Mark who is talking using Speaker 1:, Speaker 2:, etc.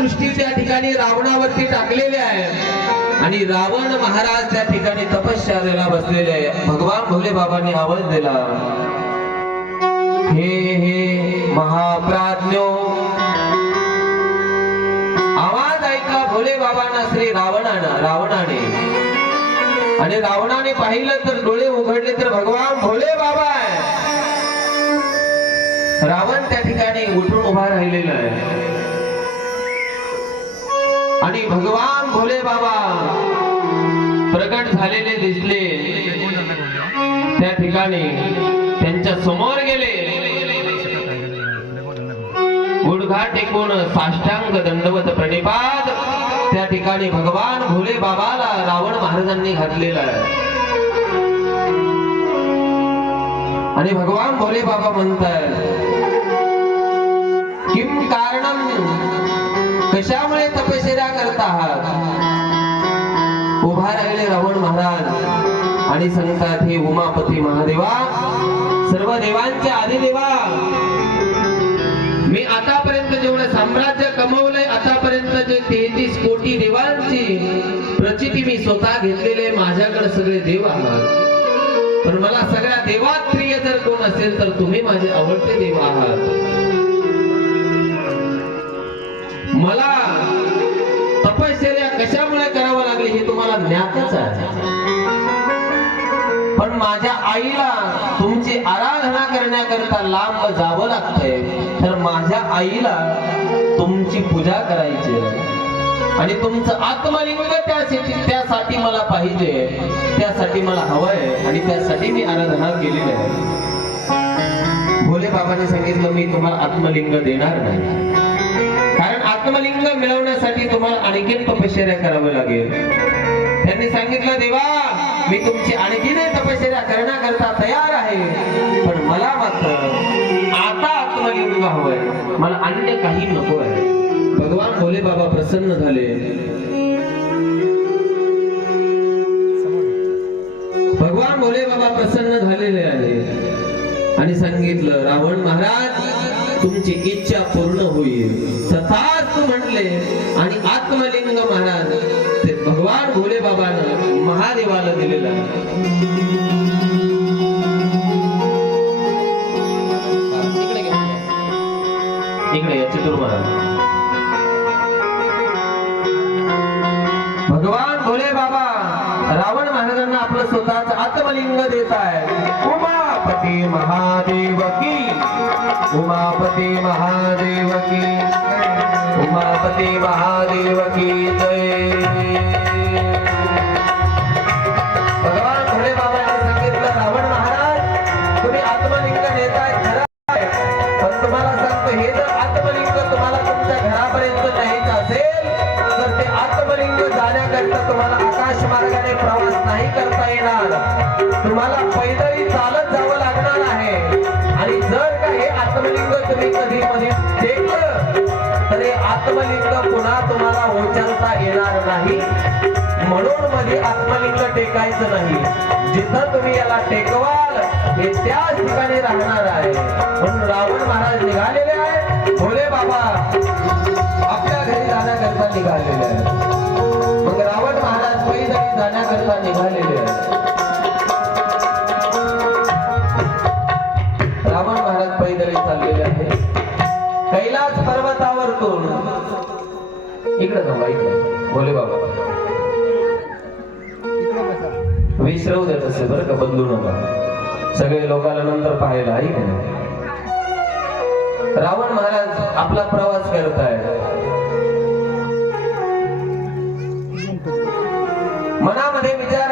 Speaker 1: दृष्टी त्या ठिकाणी रावणावरती टाकलेली आहे. आणि रावण महाराज त्या ठिकाणी तपश्चर्याला बसलेले आहे. भगवान भोले बाबांनी आवाज दिला. हे हे महाप्राज्ञो. आवाज ऐकला भोले बाबांना श्री रावणानं रावणाने. आणि रावणाने पाहिलं तर डोळे उघडले तर भगवान भोले बाबा आहे. रावण त्या ठिकाणी उठून उभा राहिलेला आहे. आणि भगवान भोले बाबा प्रकट झालेले दिसले. त्या ठिकाणी त्यांच्यासमोर गेले. गुडघा टेकून साष्टांग दंडवत प्रणिपात त्या ठिकाणी भगवान भोले बाबाला रावण महाराजांनी घातलेला आहे. आणि भगवान भोले बाबा म्हणतात किम कारणम? कशामुळे उभा राहिले रावण महाराज. आणि सांगतात हे उमापती महादेवा सर्व देवांचे आदिदेवा. मी आतापर्यंत जेवढं साम्राज्य कमवलंय आतापर्यंत जे तेहतीस कोटी देवांची प्रचिती मी स्वतः घेतलेले माझ्याकडे सगळे देव आहात. पण मला सगळ्या देवात प्रिय जर कोण असेल तर तुम्ही माझे आवडते देव आहात. मला पण माझ्या आईला तुमची आराधना करण्याकरता लांब जावं लागतंय. तर माझ्या आईला तुमची पूजा करायची आहे. आणि तुमचं आत्मलिंग त्यासाठी त्यासाठी मला पाहिजे. त्यासाठी मला हवंय. आणि त्यासाठी मी आराधना केलेली आहे. भोले बाबाने सांगितलं मी तुम्हाला आत्मलिंग देणार नाही. कारण आत्मलिंग मिळवण्यासाठी तुम्हाला आणखीन तपश्चर्या करावं लागेल. त्यांनी सांगितलं देवा मी तुमची आणखीन तपश्चर्या करण्याकरता तयार आहे. पण मला मात्र आता आत्मलिंग हवंय. मला अन्य काही नको आहे. भगवान भोले बाबा प्रसन्न झाले. भगवान भोले बाबा प्रसन्न झालेले आहे. आणि सांगितलं रावण महाराज तुमची इच्छा पूर्ण होईल. तथाच म्हटले आणि आत्मलिंग बाबानं महादेवाला दिलेलं आहे. इकडे या चतुर भगवान भोले बाबा रावण महाराजांना आपलं स्वतःच आत्मलिंग देत आहे उमापती महादेव की? उमापती महादेव की? उमापती महादेव की? जय. पर्यंत तुम्हाला आकाश मार्गाने प्रवास नाही करता येणार. तुम्हाला पैदळी चालत जावं लागणार आहे. आणि जर का हे आत्मलिंग तुम्ही कधी मध्ये टेकलं तर हे आत्मलिंग पुन्हा तुम्हाला उचलता येणार नाही. म्हणून मध्ये आत्मलिंग टेकायचं नाही. जिथं तुम्ही याला टेकवाल हे त्याच ठिकाणी राहणार आहे. म्हणून रावण महाराज निघालेले आहे भोले बाबा आपल्या घरी जाण्याकरता निघालेले आहे आलेले आहे कैलास पर्वतावर कोण? इकडे थांबा इकडे. बोले बाबा. विसरवू देत असे बरं का बंधू नका. सगळे लोकांना नंतर पाहायला आहे का रावण महाराज आपला प्रवास करताय. मनामध्ये विचार